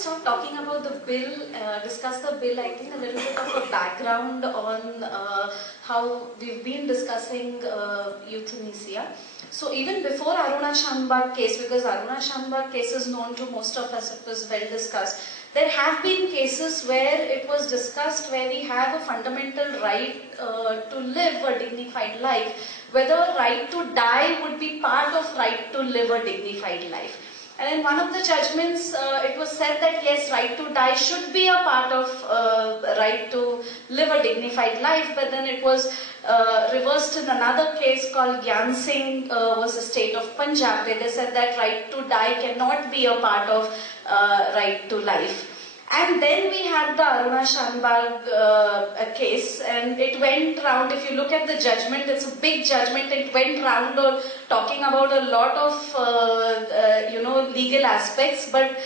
start talking about the bill, discuss the bill, I think a little bit of a background on how we've been discussing euthanasia. So even before Aruna Shanbag case, because Aruna Shanbag case is known to most of us, it was well discussed. There have been cases where it was discussed where we have a fundamental right to live a dignified life, whether right to die would be part of right to live a dignified life. And in one of the judgments, it was said that yes, right to die should be a part of right to live a dignified life, but then it was reversed in another case called Gyan Singh versus State of Punjab, where they said that right to die cannot be a part of right to life. And then we had the Aruna Shanbag case, and it went round. If you look at the judgment, it's a big judgment. It went round talking about a lot of legal aspects, but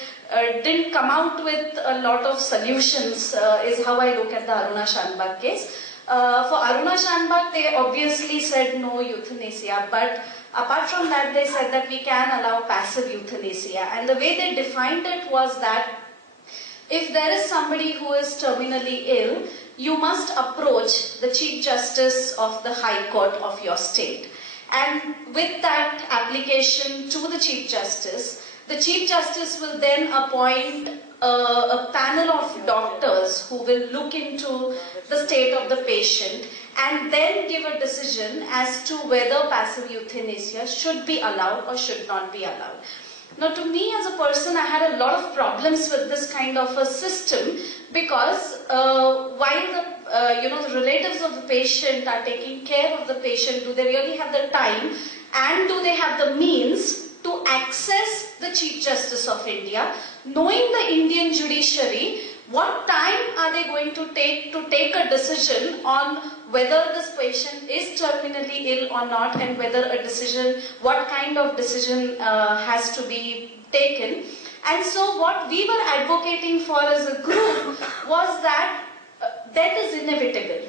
didn't come out with a lot of solutions. Is how I look at the Aruna Shanbag case. For Aruna Shanbag, they obviously said no euthanasia, but apart from that, they said that we can allow passive euthanasia, and the way they defined it was that if there is somebody who is terminally ill, you must approach the Chief Justice of the High Court of your state. And with that application to the Chief Justice will then appoint a panel of doctors who will look into the state of the patient and then give a decision as to whether passive euthanasia should be allowed or should not be allowed. Now, to me as a person, I had a lot of problems with this kind of a system because while the relatives of the patient are taking care of the patient, do they really have the time and do they have the means to access the Chief Justice of India, knowing the Indian judiciary? What time are they going to take a decision on whether this patient is terminally ill or not, and whether what kind of decision has to be taken? And so what we were advocating for as a group was that death is inevitable.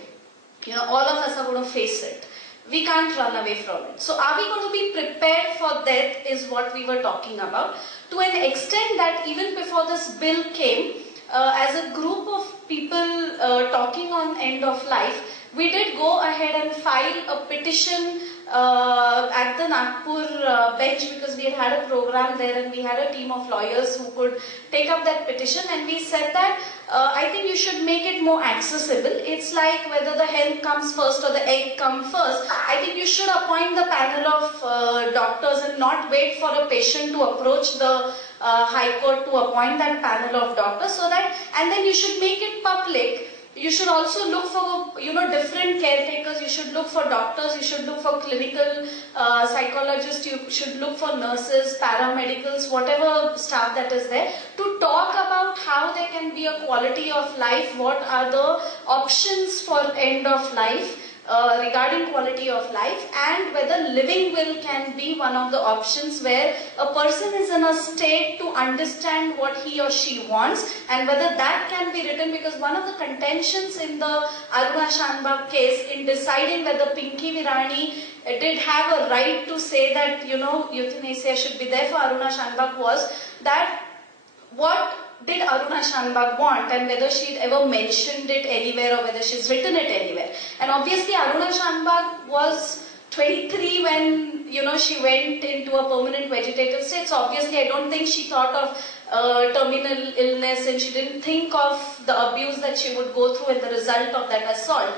All of us are going to face it. We can't run away from it. So are we going to be prepared for death is what we were talking about. To an extent that even before this bill came, as a group of people talking on end of life, we did go ahead and file a petition at the Nagpur bench, because we had a program there and we had a team of lawyers who could take up that petition, and we said that I think you should make it more accessible. It's like whether the hen comes first or the egg comes first. I think you should appoint the panel of doctors and not wait for a patient to approach the High Court to appoint that panel of doctors, and then you should make it public. You should also look for, different caretakers. You should look for doctors. You should look for clinical psychologists. You should look for nurses, paramedicals, whatever staff that is there, to talk about how there can be a quality of life, what are the options for end of life, regarding quality of life, and whether living will can be one of the options where a person is in a state to understand what he or she wants, and whether that can be written, because one of the contentions in the Aruna Shanbag case in deciding whether Pinky Virani did have a right to say that euthanasia should be there for Aruna Shanbag was that what did Aruna Shanbag want, and whether she'd ever mentioned it anywhere or whether she's written it anywhere. And obviously Aruna Shanbag was 23 when she went into a permanent vegetative state, so obviously I don't think she thought of terminal illness, and she didn't think of the abuse that she would go through and the result of that assault.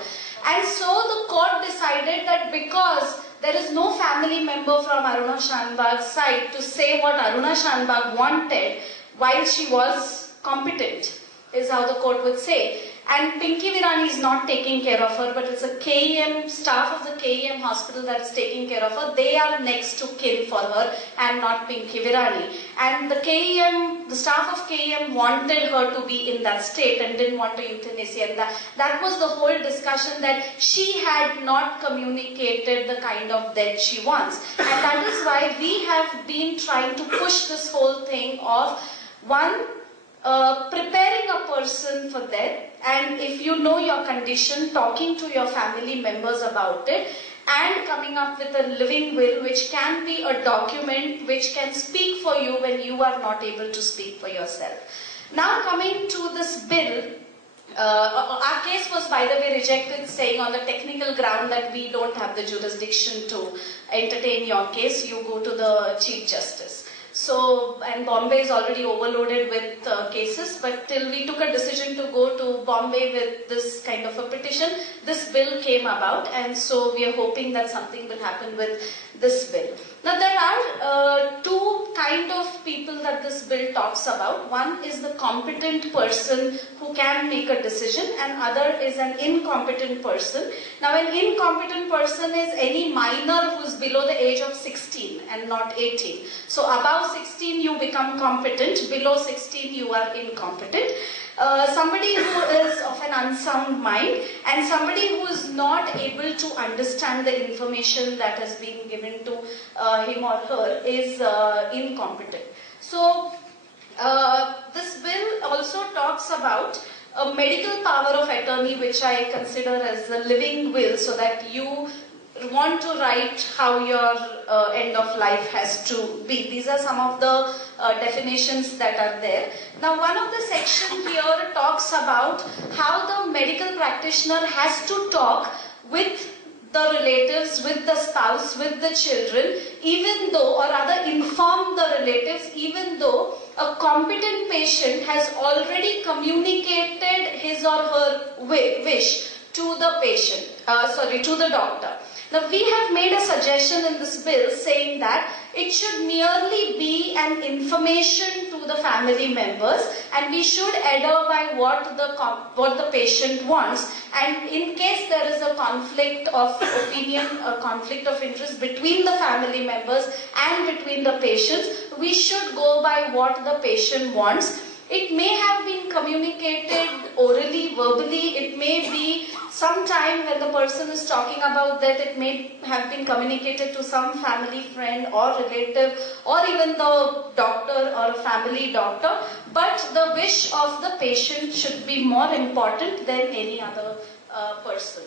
And so the court decided that because there is no family member from Aruna Shanbag's side to say what Aruna Shanbag wanted, while she was competent, is how the court would say. And Pinky Virani is not taking care of her, but it's a KEM, staff of the KEM hospital that's taking care of her. They are next to kin for her and not Pinky Virani. And the staff of KEM wanted her to be in that state and didn't want a euthanasia. And that was the whole discussion, that she had not communicated the kind of death she wants. And that is why we have been trying to push this whole thing of, one, preparing a person for death, and if you know your condition, talking to your family members about it, and coming up with a living will, which can be a document which can speak for you when you are not able to speak for yourself. Now coming to this bill, our case was, by the way, rejected, saying on the technical ground that we don't have the jurisdiction to entertain your case. You go to the Chief Justice. So, and Bombay is already overloaded with cases, but till we took a decision to go to Bombay with this kind of a petition, this bill came about, and so we are hoping that something will happen with this bill. Now there are two kind of people that this bill talks about. One is the competent person who can make a decision, and other is an incompetent person. Now an incompetent person is any minor who is below the age of 16 and not 18. So above 16 you become competent, below 16 you are incompetent. Somebody who is of an unsound mind and somebody who is not able to understand the information that has been given to him or her is incompetent. So this bill also talks about a medical power of attorney, which I consider as a living will, so that you want to write how your end of life has to be. These are some of the definitions that are there. Now one of the sections here talks about how the medical practitioner has to talk with the relatives, with the spouse, with the children, even though, or rather inform the relatives, even though a competent patient has already communicated his or her wish to the patient, to the doctor. Now we have made a suggestion in this bill saying that it should merely be an information to the family members, and we should adhere by what the patient wants, and in case there is a conflict of opinion, a conflict of interest between the family members and between the patients, we should go by what the patient wants. It may have been communicated orally, verbally, it may be sometime when the person is talking about that, it may have been communicated to some family friend or relative or even the doctor or a family doctor, but the wish of the patient should be more important than any other person.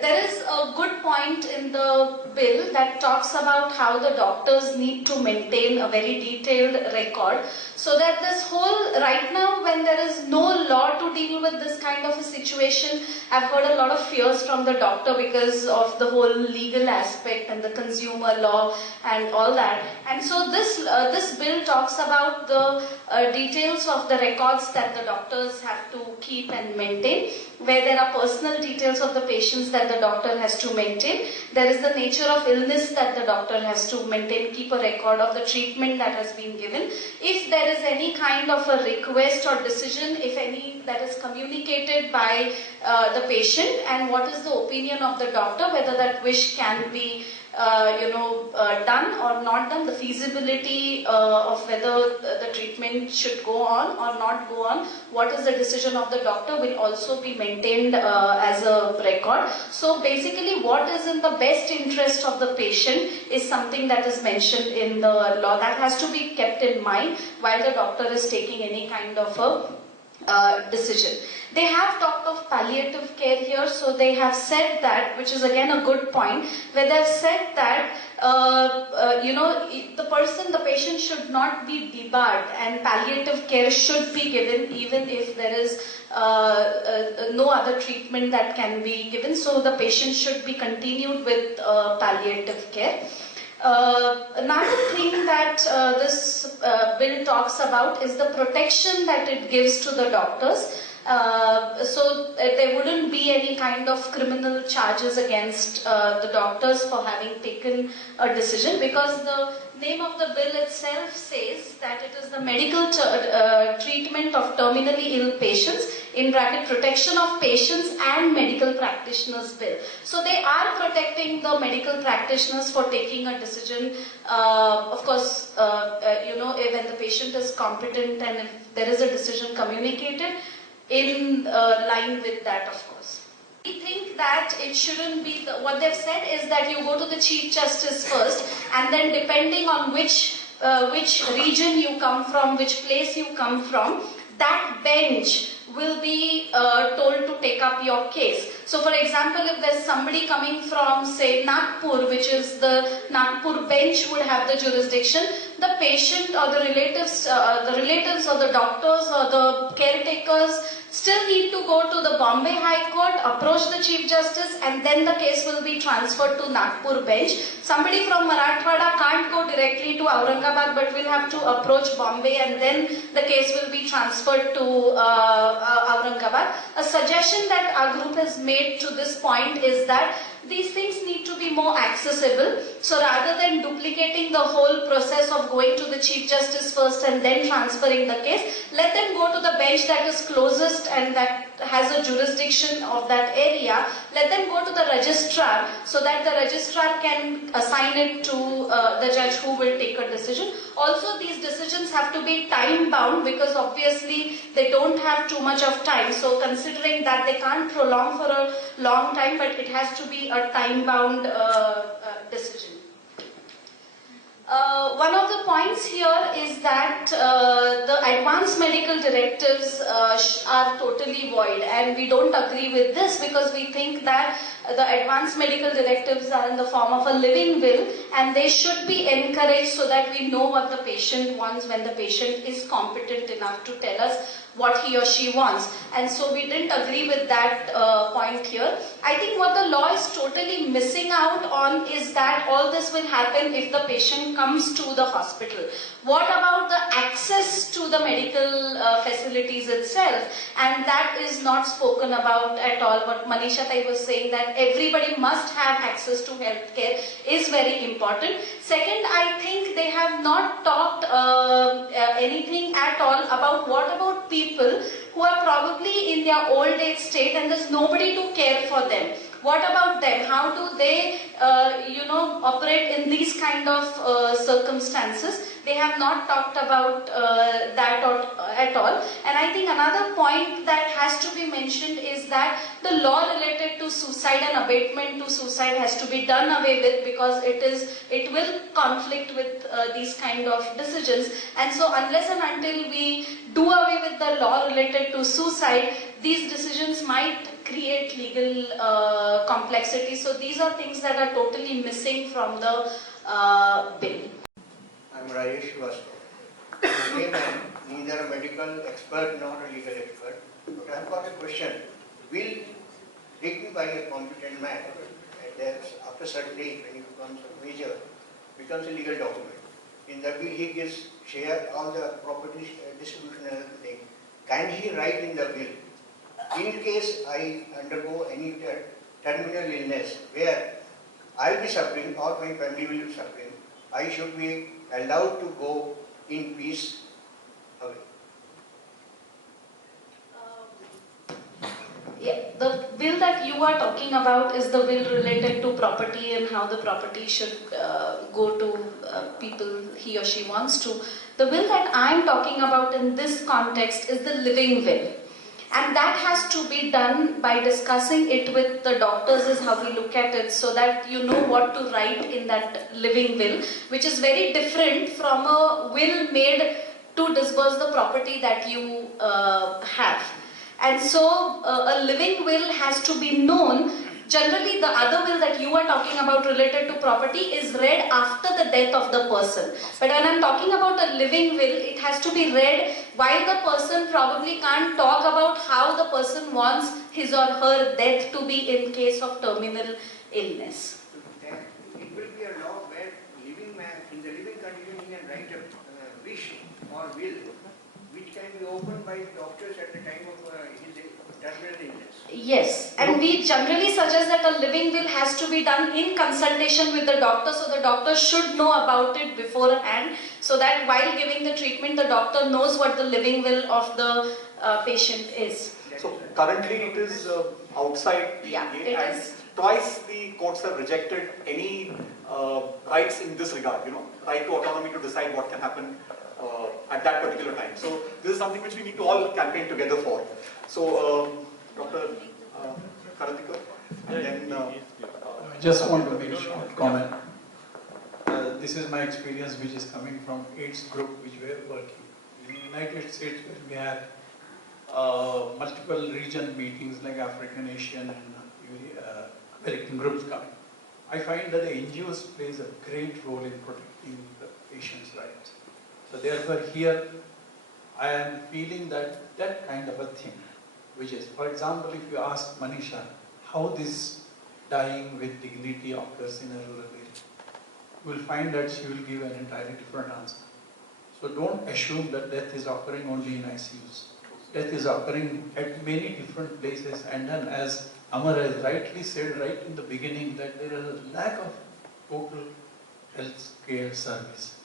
There is a good point in the bill that talks about how the doctors need to maintain a very detailed record, so that this whole, right now when there is no law to deal with this kind of a situation, I've heard a lot of fears from the doctor because of the whole legal aspect and the consumer law and all that. And so this bill talks about the details of the records that the doctors have to keep and maintain, where there are personal details of the patients that the doctor has to maintain. There is the nature of illness that the doctor has to maintain, keep a record of the treatment that has been given. If there is any kind of a request or decision, if any, that is communicated by the patient, and what is the opinion of the doctor, whether that wish can be done or not done, the feasibility of whether the treatment should go on or not go on, what is the decision of the doctor will also be maintained as a record. So basically what is in the best interest of the patient is something that is mentioned in the law. That has to be kept in mind while the doctor is taking any kind of a decision. They have talked of palliative care here, so they have said that, which is again a good point, where they have said that the patient should not be debarred, and palliative care should be given even if there is no other treatment that can be given. So the patient should be continued with palliative care. Another thing that this bill talks about is the protection that it gives to the doctors. So there wouldn't be any kind of criminal charges against the doctors for having taken a decision, because the name of the bill itself says that it is the medical treatment of terminally ill patients, in bracket protection of patients and medical practitioners bill. So they are protecting the medical practitioners for taking a decision, of course, when the patient is competent and if there is a decision communicated in line with that, of course. We think that it shouldn't be, what they've said is that you go to the Chief Justice first, and then depending on which region you come from, which place you come from, that bench will be told to take up your case. So for example, if there's somebody coming from say Nagpur, which is the Nagpur bench would have the jurisdiction, the patient or the relatives or the doctors or the caretakers still need to go to the Bombay High Court, approach the Chief Justice, and then the case will be transferred to Nagpur bench. Somebody from Marathwada can't go directly to Aurangabad, but will have to approach Bombay, and then the case will be transferred to Aurangabad. A suggestion that our group has made to this point is that these things need to be more accessible. So rather than duplicating the whole process of going to the Chief Justice first and then transferring the case, let them go to the bench that is closest and that has a jurisdiction of that area. Let them go to the registrar so that the registrar can assign it to the judge who will take a decision. Also, these decisions have to be time bound because obviously they don't have too much of time. So considering that they can't prolong for a long time, but it has to be a time bound decision. One of the points here is that the advanced medical directives are totally void, and we don't agree with this because we think that the advanced medical directives are in the form of a living will, and they should be encouraged so that we know what the patient wants when the patient is competent enough to tell us what he or she wants. And so we didn't agree with that point here. I think what the law is totally missing out on is that all this will happen if the patient comes to the hospital. What about the access to the medical facilities itself? And that is not spoken about at all. What Manisha Tai was saying, that everybody must have access to healthcare, is very important. Second, I think they have not talked anything at all about what about people who are probably in their old age state and there's nobody to care for them. What about them? How do they, operate in these kind of circumstances? They have not talked about that at all. And I think another point that has to be mentioned is that the law related to suicide and abatement to suicide has to be done away with, because it will conflict with these kind of decisions. And so unless and until we do away with the law related to suicide, these decisions might create legal complexity. So these are things that are totally missing from the bill. I am Rajesh Srivastava. I am neither a medical expert nor a legal expert, but I have got a question. Will written by a competent man, and after a certain age, when he becomes a major, becomes a legal document. In the will he gives share all the property distribution and everything. Can he write in the will, in case I undergo any terminal illness where I will be suffering or my family will be suffering, I should be allowed to go in peace away? Yeah, the will that you are talking about is the will related to property and how the property should go to people he or she wants to. The will that I am talking about in this context is the living will. And that has to be done by discussing it with the doctors, is how we look at it, so that you know what to write in that living will, which is very different from a will made to disburse the property that you have. And so a living will has to be known. Generally, the other will that you are talking about related to property is read after the death of the person. But when I'm talking about a living will, it has to be read while the person probably can't talk about how the person wants his or her death to be in case of terminal illness. Then it will be a law where living man, in the living condition, he can write a wish or will, which can be opened by doctors at the time of his terminal illness. Yes, and we generally suggest that a living will has to be done in consultation with the doctor, so the doctor should know about it beforehand, so that while giving the treatment, the doctor knows what the living will of the patient is. So currently it is outside the Yeah, DA, it and is. twice the courts have rejected any rights in this regard, right to autonomy to decide what can happen at that particular time. So this is something which we need to all campaign together for. So Dr. Karadikar, and then I just want to make a short comment. This is my experience, which is coming from AIDS group which we are working. In the United States, we had multiple region meetings like African, Asian and American groups coming. I find that the NGOs plays a great role in protecting the patient's rights. So therefore here I am feeling that that kind of a thing, which is, for example, if you ask Manisha how this dying with dignity occurs in a rural area, you will find that she will give an entirely different answer. So don't assume that death is occurring only in ICUs. Death is occurring at many different places, and then as Amar has rightly said right in the beginning that there is a lack of total health care service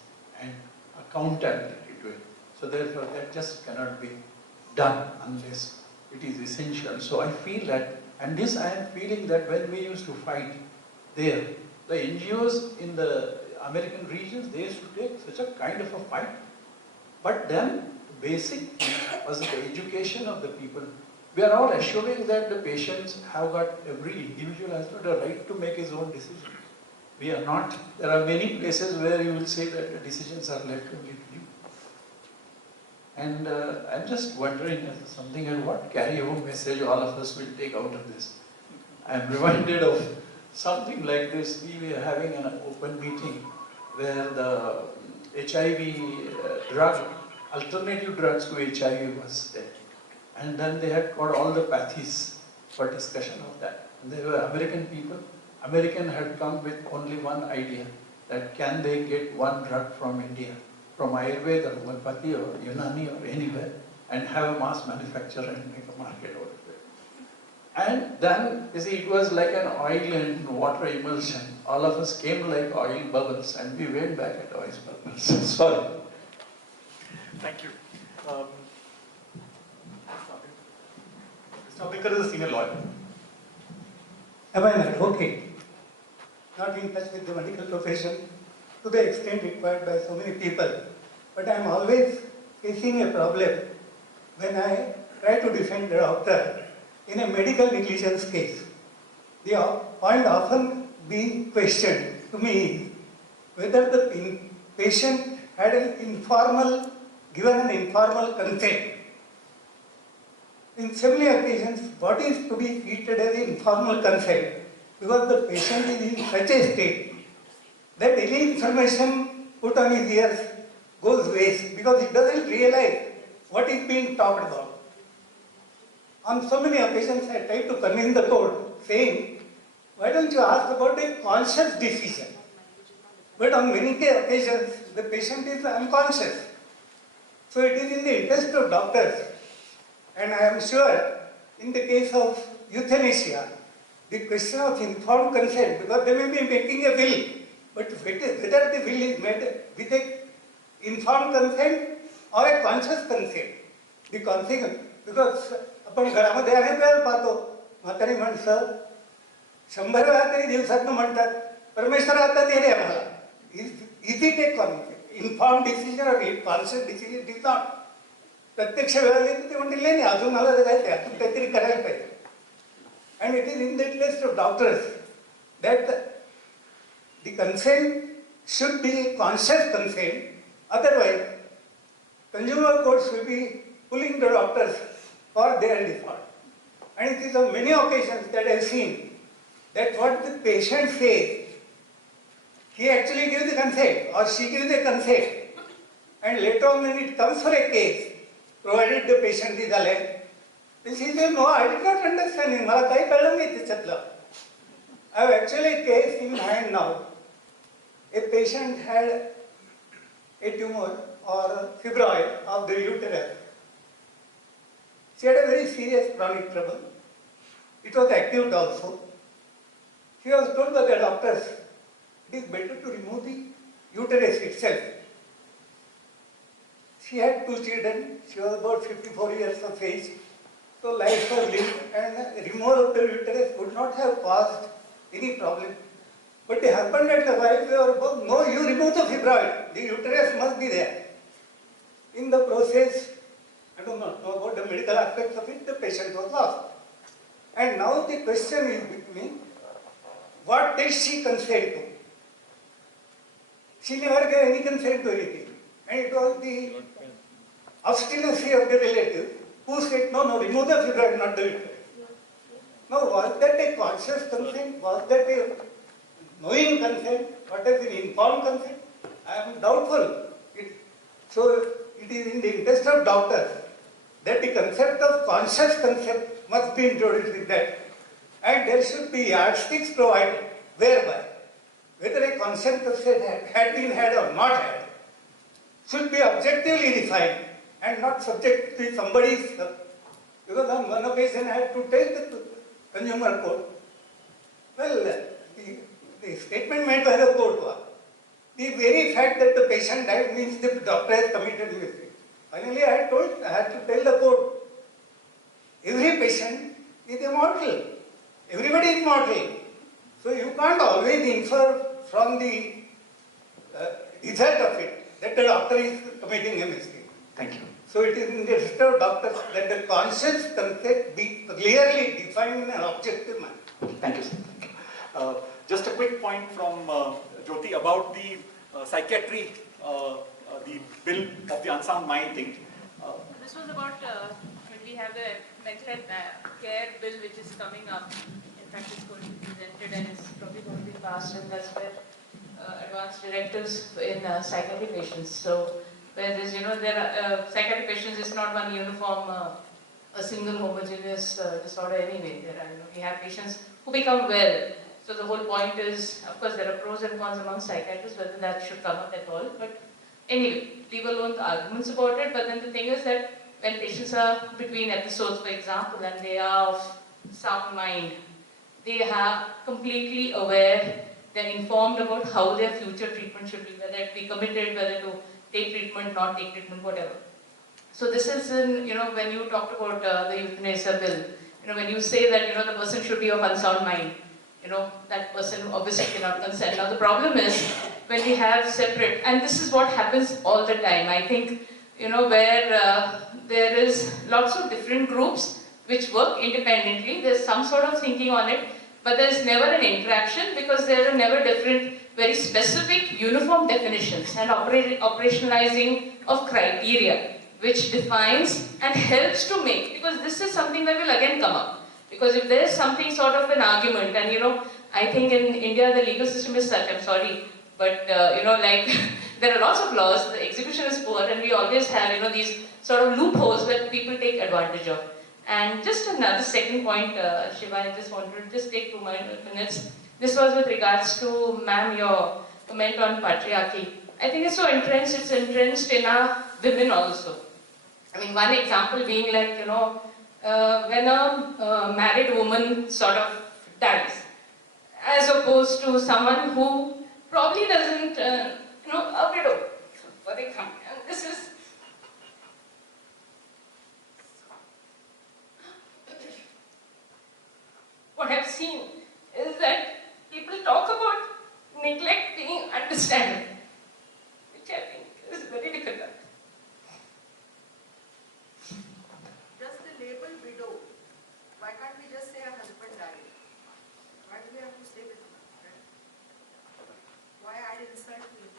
and accountability to it. So therefore that just cannot be done unless it is essential. So I feel that, and this I am feeling that when we used to fight there, the NGOs in the American regions, they used to take such a kind of a fight. But then basic thing was the education of the people. We are all assuming that the patients have got, every individual has got a right to make his own decision. We are not. There are many places where you will say that the decisions are left only to you. And I'm just wondering as something, and what carry-home message all of us will take out of this. I'm reminded of something like this. We were having an open meeting where the HIV drug, alternative drugs to HIV was there. And then they had got all the pathies for discussion of that. And they were American people. American had come with only one idea, that can they get one drug from India, from Ayurveda or Homeopathy or Unani or anywhere, and have a mass manufacture and make a market out of it. And then, you see, it was like an oil and water emulsion. All of us came like oil bubbles, and we went back at oil bubbles. Sorry. Thank you. Mr. Abdulkader is a senior lawyer. Am I not? Okay. Not in touch with the medical profession to the extent required by so many people. But I am always facing a problem when I try to defend the doctor in a medical negligence case. The point often being questioned to me is whether the patient had given an informal consent. In so many occasions, what is to be treated as informal consent? Because the patient is in such a state that any information put on his ears goes waste because he doesn't realize what is being talked about. On so many occasions, I tried to convince the court saying, why don't you ask about a conscious decision? But on many occasions, the patient is unconscious. So it is in the interest of doctors, and I am sure in the case of euthanasia, the question of informed consent, because they may be making a will, but whether the will is made with an informed consent or a conscious consent, the consequence, because आपण घरामध्ये अनेक वेळा पाहतो म्हातारी माणसं 100 वेळा तरी दिवसातून म्हणतात परमेश्वर आता दे रे आम्हाला. Is it a informed decision or a conscious decision? It is not. प्रत्यक्ष वेळेला ते म्हणतील नाही अजून मला जायचं अजून काहीतरी करायला पाहिजे. And it is in the interest of doctors that the consent should be conscious consent. Otherwise, consumer courts will be pulling the doctors for their default. And it is on many occasions that I have seen that what the patient says, he actually gives the consent or she gives the consent. And later on when it comes for a case, provided the patient is alive, she says, no, I did not understand it. मला काही कळलं नाही त्याच्यातलं. I have actually a case in hand now. A patient had a tumor or fibroid of the uterus. She had a very serious chronic trouble. It was acute also. She was told by the doctors, it is better to remove the uterus itself. She had 2 children. She was about 54 years of age. So life was lived, and removal of the uterus would not have caused any problem. But the husband and the wife were both, no, you remove the fibroid. The uterus must be there. In the process, I don't know about the medical aspects of it, the patient was lost. And now the question is with me, what did she consent to? She never gave any consent to anything. And it was the obstinacy of the relative who said, no, remove the fibroid, not the uterus. Now, was that a conscious consent? Was that a knowing consent? What is an informed consent? I am doubtful. So, it is in the interest of doctors that the concept of conscious consent must be introduced with that. And there should be yardsticks provided whereby whether a consent consent had been had or not had should be objectively defined and not subject to somebody's. Because on one occasion I had to tell the consumer court, well, the statement made by the court was, the very fact that the patient died means the doctor has committed mistake. Finally, I had to tell the court, every patient is immortal. Everybody is mortal. So you can't always infer from the result of it that the doctor is committing a mistake. Thank you. So it is in the interest of doctors that the conscious concept be clearly defined in an objective manner. Thank you, sir. Thank you. Just a quick point from Jyoti about the psychiatry, the bill of the unsound mind thing. This was about when we have the mental health care bill which is coming up. In fact, it's going to be presented and it's probably going to be passed, and that's where advanced directives in psychiatric patients. So, where there's, there are psychiatric patients is not one uniform, a single homogeneous disorder anyway. There are, we have patients who become well. So the whole point is, of course, there are pros and cons among psychiatrists, whether that should come up at all. But anyway, leave alone the arguments about it. But then the thing is that when patients are between episodes, for example, and they are of sound mind, they are completely aware, they're informed about how their future treatment should be, whether it be committed, whether to take treatment, not take treatment, whatever. So this is in, when you talked about the euthanasia bill, when you say that, the person should be of unsound mind, that person obviously cannot consent. Now the problem is when we have separate, and this is what happens all the time. I think, where there is lots of different groups which work independently, there's some sort of thinking on it, but there's never an interaction because there are never different, very specific, uniform definitions and operationalizing of criteria which defines and helps to make, because this is something that will again come up. Because if there is something sort of an argument, and I think in India the legal system is such, I'm sorry, but there are lots of laws, the execution is poor, and we always have, these sort of loopholes that people take advantage of. And just another second point, Shiva, I just wanted to just take 2 minutes. This was with regards to, ma'am, your comment on patriarchy. I think it's so entrenched, it's entrenched in our women also. I mean, one example being like, when a married woman sort of dies, as opposed to someone who probably doesn't, a widow, for example. And this is what I've seen is that people talk about neglect being understanding, which I think is very difficult. Just the label widow. Why can't we just say her husband died? Why do we have to say with right? Why add insult to it?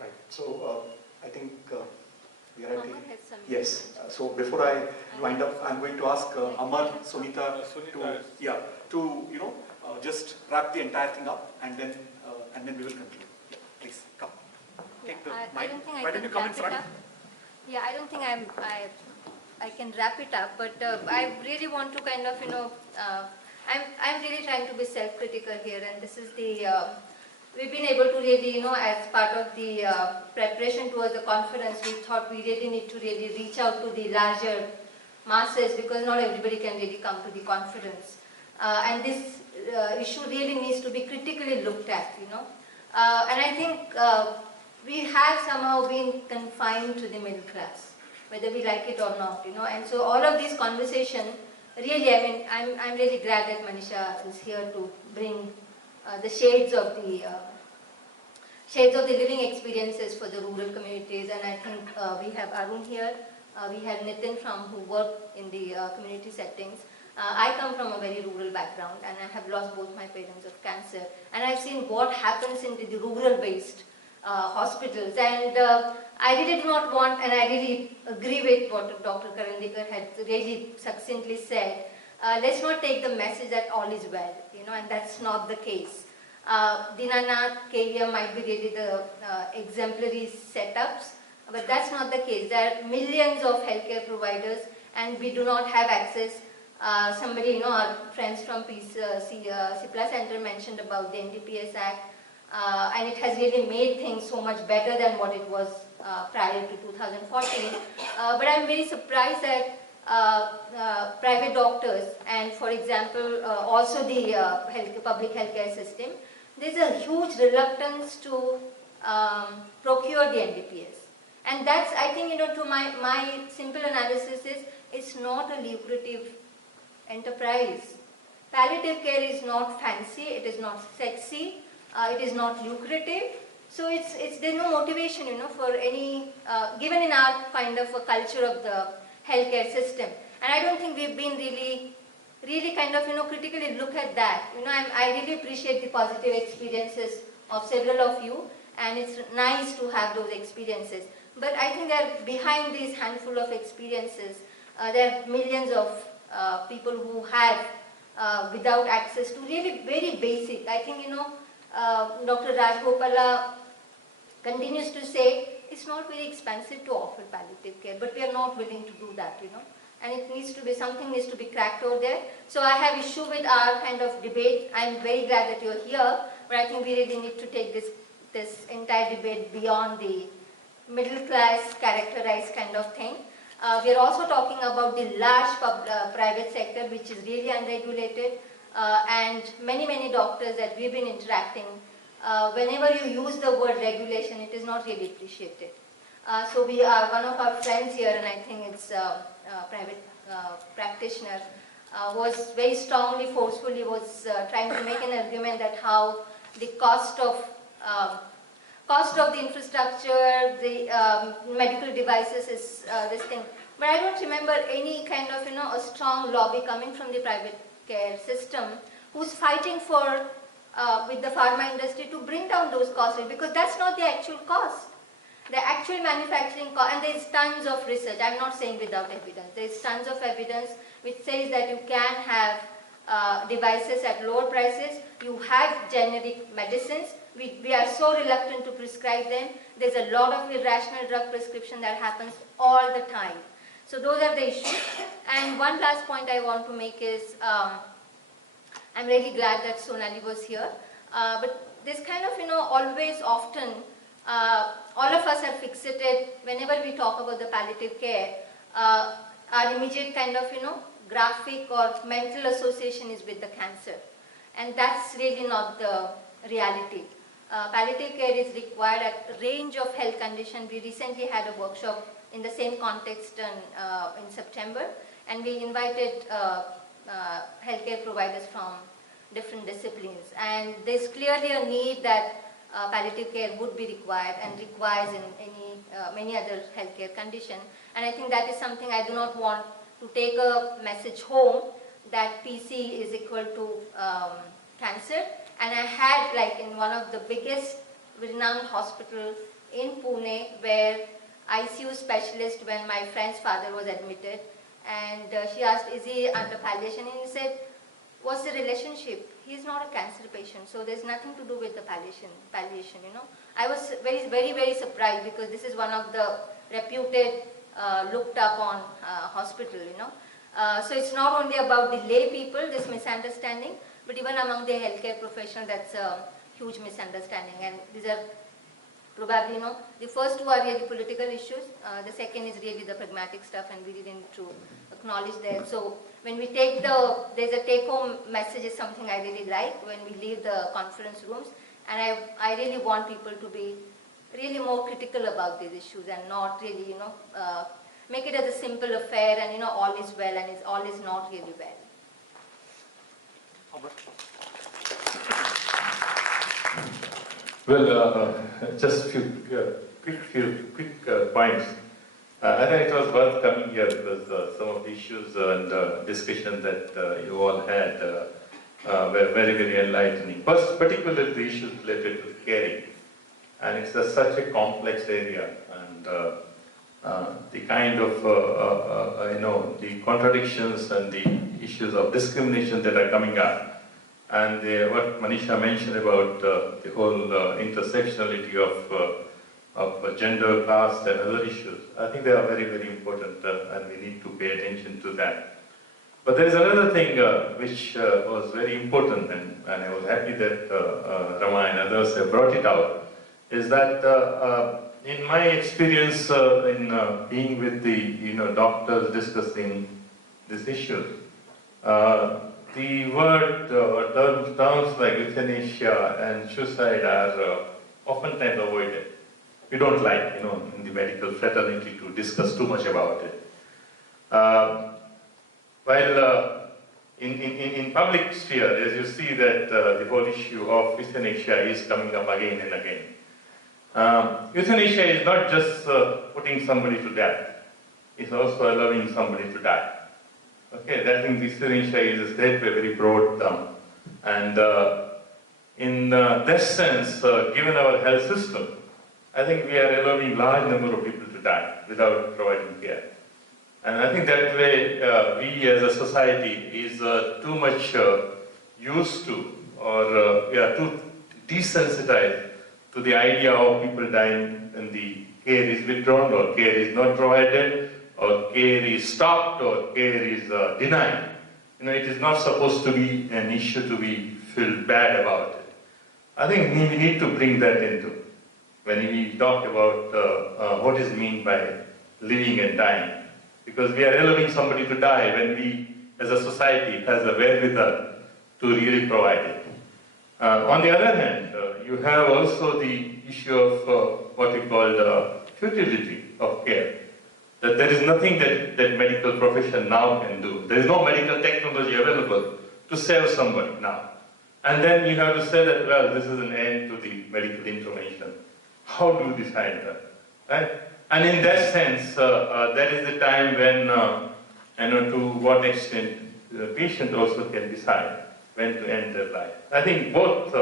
Right. So I think we are at Amar has some yes. So before I wind up, I'm going to ask Amar, Sunita, to just wrap the entire thing up, and then we will conclude. Yeah, please come. Take the I mic. don't think Why don't you come in wrap it front? up. Yeah, I don't think I can wrap it up, but I really want to kind of, I'm really trying to be self-critical here, and this is the, we've been able to really, as part of the preparation towards the conference, we thought we really need to really reach out to the larger masses, because not everybody can really come to the conference. And this issue really needs to be critically looked at, And I think we have somehow been confined to the middle class, whether we like it or not, And so all of these conversation, really, I mean, I'm really glad that Manisha is here to bring the shades of the living experiences for the rural communities. And I think we have Arun here, we have Nitin who work in the community settings. I come from a very rural background, and I have lost both my parents of cancer. And I've seen what happens in the rural-based hospitals. And I really do not want, and I really agree with what Dr. Karandikar had really succinctly said. Let's not take the message that all is well, and that's not the case. Dinanath, KVM might be really the exemplary setups, but that's not the case. There are millions of healthcare providers and we do not have access. Somebody, our friends from CIPLA Center mentioned about the NDPS Act, and it has really made things so much better than what it was prior to 2014. But I'm very surprised that private doctors and, for example, also the public healthcare system, there's a huge reluctance to procure the NDPS. And that's, I think, to my simple analysis is, it's not a lucrative enterprise. Palliative care is not fancy, it is not sexy, it is not lucrative. So there's no motivation, for any, given in our kind of a culture of the healthcare system. And I don't think we've been really kind of, critically look at that. I really appreciate the positive experiences of several of you, and it's nice to have those experiences. But I think that behind these handful of experiences, there are millions of people who have, without access to really very basic. I think, Dr. Rajgopala continues to say, it's not very expensive to offer palliative care, but we are not willing to do that, And it needs to be, something needs to be cracked over there. So I have issue with our kind of debate. I'm very glad that you're here, but I think we really need to take this entire debate beyond the middle class characterized kind of thing. We are also talking about the large private sector, which is really unregulated, and many doctors that we've been interacting. Whenever you use the word regulation, it is not really appreciated. So we are one of our friends here, and I think it's a private practitioner, was very strongly, forcefully was trying to make an argument that how the cost of the infrastructure, the medical devices is this thing. But I don't remember any kind of, a strong lobby coming from the private care system who's fighting for, with the pharma industry to bring down those costs, because that's not the actual cost. The actual manufacturing cost, and there's tons of research, I'm not saying without evidence, there's tons of evidence which says that you can have devices at lower prices, you have generic medicines, we are so reluctant to prescribe them, there's a lot of irrational drug prescription that happens all the time. So those are the issues. And one last point I want to make is, I'm really glad that Sonali was here, but this kind of, always often, all of us are fixated, whenever we talk about the palliative care, our immediate kind of, graphic or mental association is with the cancer. And that's really not the reality. Palliative care is required at a range of health conditions. We recently had a workshop in the same context in September, and we invited healthcare providers from different disciplines. And there's clearly a need that palliative care would be required and requires in many other healthcare condition. And I think that is something I do not want to take a message home that PC is equal to cancer. And I had, like, in one of the biggest renowned hospitals in Pune, where ICU specialist, when my friend's father was admitted, and she asked, is he under palliation? And he said, what's the relationship? He's not a cancer patient, so there's nothing to do with the palliation, I was very surprised, because this is one of the reputed, looked up on hospital, So it's not only about the lay people, this misunderstanding, but even among the healthcare professionals, that's a huge misunderstanding. And these are probably, the first two are really political issues. The second is really the pragmatic stuff, and we really need to acknowledge that. So when we take there's a take-home message is something I really like when we leave the conference rooms. And I really want people to be really more critical about these issues and not really, make it as a simple affair and, all is well and all is not really well. Well, just a few quick points. I think it was worth coming here because some of the issues and discussion that you all had were very enlightening. First, particularly the issues related to caring. and it's such a complex area, and the kind of the contradictions and the issues of discrimination that are coming up, and what Manisha mentioned about the whole intersectionality of gender, caste, and other issues. I think they are very, very important, and we need to pay attention to that. But there is another thing which was very important, and I was happy that Rama and others have brought it out, is that in my experience in being with the doctors discussing this issue, the word or terms like euthanasia and suicide are oftentimes avoided. We don't like, in the medical fraternity to discuss too much about it. While in public sphere, as you see that the whole issue of euthanasia is coming up again and again. Euthanasia is not just putting somebody to death, it's also allowing somebody to die. Okay, that means euthanasia is a very broad term. And in that sense, given our health system, I think we are allowing large number of people to die without providing care. And I think that way we as a society is too much used to, or we are too desensitized to the idea of people dying and the care is withdrawn, or care is not provided, or care is stopped, or care is denied. It is not supposed to be an issue to be feel bad about it. I think we need to bring that into when we talk about what is meant by living and dying. Because we are allowing somebody to die when we, as a society, has a wherewithal to really provide it. On the other hand, you have also the issue of what we call futility of care. That there is nothing that medical profession now can do. There is no medical technology available to save somebody now. And then you have to say that, well, this is an end to the medical intervention. How do you decide that? Right? And in that sense, that is the time when, to what extent the patient also can decide when to end their life. I think both,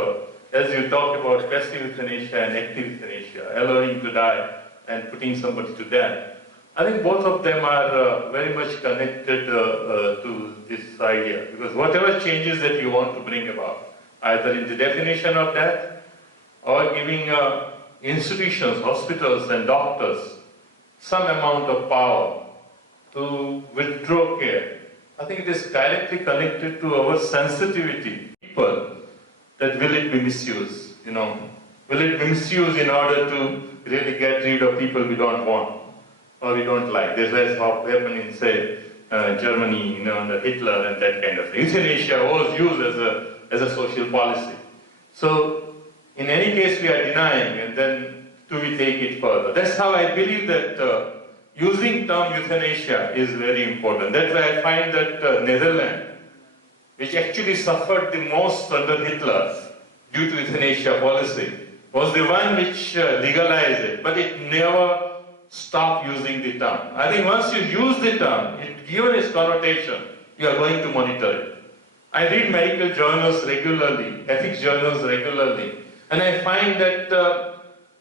as you talk about passive euthanasia and active euthanasia, allowing to die and putting somebody to death, I think both of them are very much connected to this idea. Because whatever changes that you want to bring about, either in the definition of death or giving institutions, hospitals and doctors some amount of power to withdraw care, I think it is directly connected to our sensitivity. People, that will it be misused? Will it be misused in order to really get rid of people we don't want or we don't like? This is what happened in, say, Germany, under Hitler and that kind of thing. Euthanasia was used as a social policy. So, in any case, we are denying, and then do we take it further? That's how I believe that using term euthanasia is very important. That's why I find that Netherlands, which actually suffered the most under Hitler due to euthanasia policy, was the one which legalized it, but it never stopped using the term. I think once you use the term, given its connotation, you are going to monitor it. I read medical journals regularly, ethics journals regularly, and I find that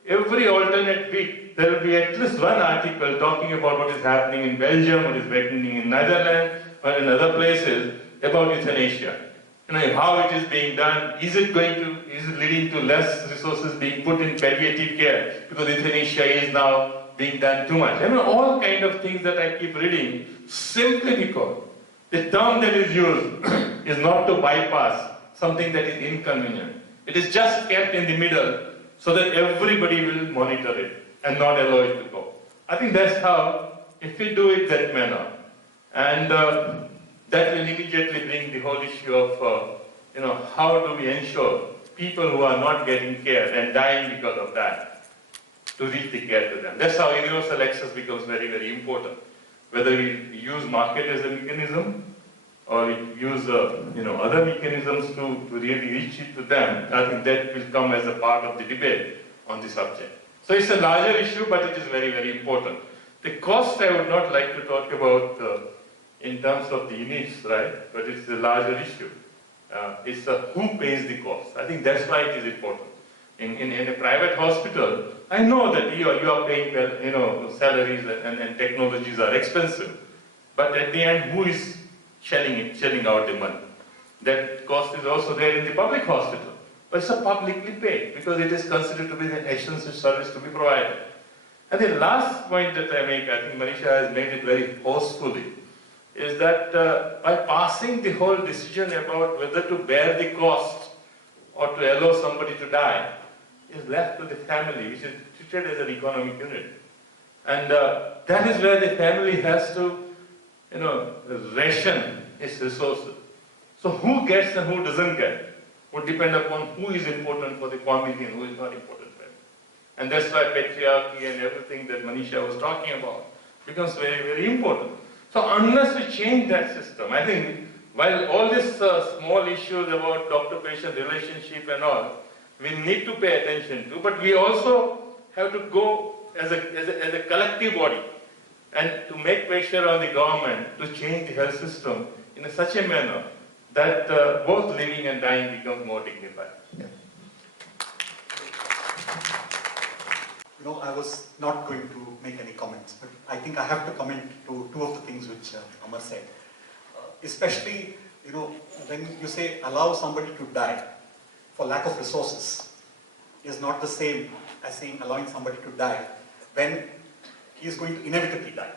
every alternate week there will be at least one article talking about what is happening in Belgium, what is happening in Netherlands, or in other places about euthanasia. How it is being done, is it leading to less resources being put in palliative care because euthanasia is now being done too much. All kind of things that I keep reading simply because the term that is used is not to bypass something that is inconvenient. It is just kept in the middle so that everybody will monitor it and not allow it to go. I think that's how, if we do it that manner, and that will immediately bring the whole issue of, how do we ensure people who are not getting care and dying because of that, to reach the care to them. That's how universal access becomes very, very important. Whether we use market as a mechanism, or we use other mechanisms to really reach it to them, I think that will come as a part of the debate on the subject. So it's a larger issue, but it is very, very important. The cost I would not like to talk about in terms of the units, right? But it's a larger issue. It's who pays the cost. I think that's why it is important. in a private hospital, I know that you are paying, salaries and technologies are expensive. But at the end, who is shelling out the money? That cost is also there in the public hospital. But it's a publicly paid because it is considered to be the essential service to be provided. And the last point that I make, I think Manisha has made it very forcefully, is that by passing the whole decision about whether to bear the cost or to allow somebody to die, is left to the family, which is treated as an economic unit. And that is where the family has to, ration its resources. So who gets and who doesn't get would depend upon who is important for the family and who is not important for it. And that's why patriarchy and everything that Manisha was talking about becomes very, very important. So unless we change that system, I think while all these small issues about doctor-patient relationship and all, we need to pay attention to, but we also have to go as a collective body and to make pressure on the government to change the health system in such a manner that both living and dying becomes more dignified. Yeah. I was not going to make any comments, but I think I have to comment to two of the things which Amar said. Especially, when you say allow somebody to die for lack of resources is not the same as saying allowing somebody to die when he is going to inevitably die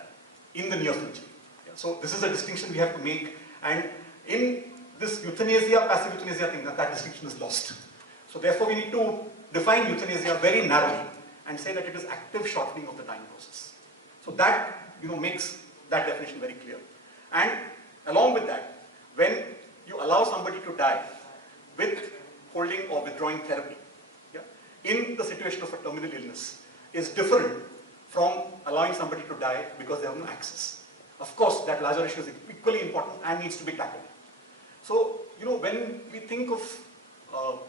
in the near future. Yeah. So this is a distinction we have to make, and in this euthanasia, passive euthanasia thing, that distinction is lost. So therefore we need to define euthanasia very narrowly and say that it is active shortening of the dying process. So that makes that definition very clear. And along with that, when you allow somebody to die with holding or withdrawing therapy, yeah, in the situation of a terminal illness, is different from allowing somebody to die because they have no access. Of course, that larger issue is equally important and needs to be tackled. So, when we think of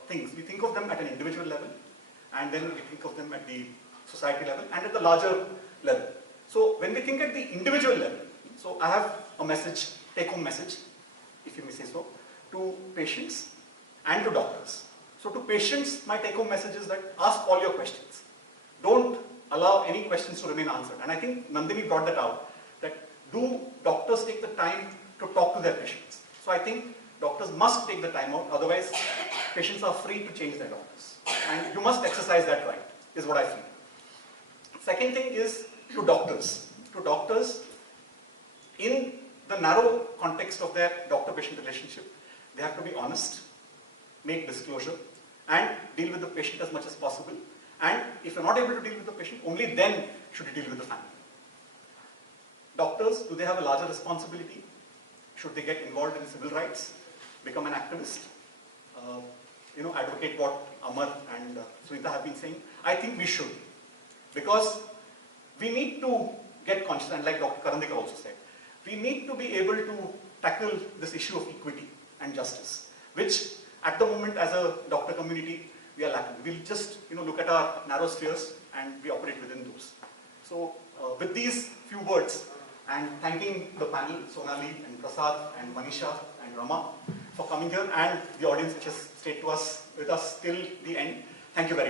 things, we think of them at an individual level, and then we think of them at the society level and at the larger level. So, when we think at the individual level, so I have a message, take-home message, if you may say so, to patients and to doctors. So to patients, my take-home message is that ask all your questions. Don't allow any questions to remain unanswered. And I think Nandini brought that out, that do doctors take the time to talk to their patients? So I think doctors must take the time out, otherwise patients are free to change their doctors. And you must exercise that right, is what I feel. Second thing is to doctors. To doctors, in the narrow context of their doctor-patient relationship, they have to be honest, make disclosure, and deal with the patient as much as possible. And if you're not able to deal with the patient, only then should you deal with the family. Doctors, do they have a larger responsibility? Should they get involved in civil rights, become an activist, advocate what Amar and Sunita have been saying? I think we should, because we need to get conscious, and like Dr. Karandikar also said, we need to be able to tackle this issue of equity and justice, which at the moment as a doctor community, we are lacking. We'll just look at our narrow spheres and we operate within those. So with these few words, and thanking the panel, Sonali and Prasad and Manisha and Rama for coming here, and the audience which has stayed with us till the end. Thank you very much.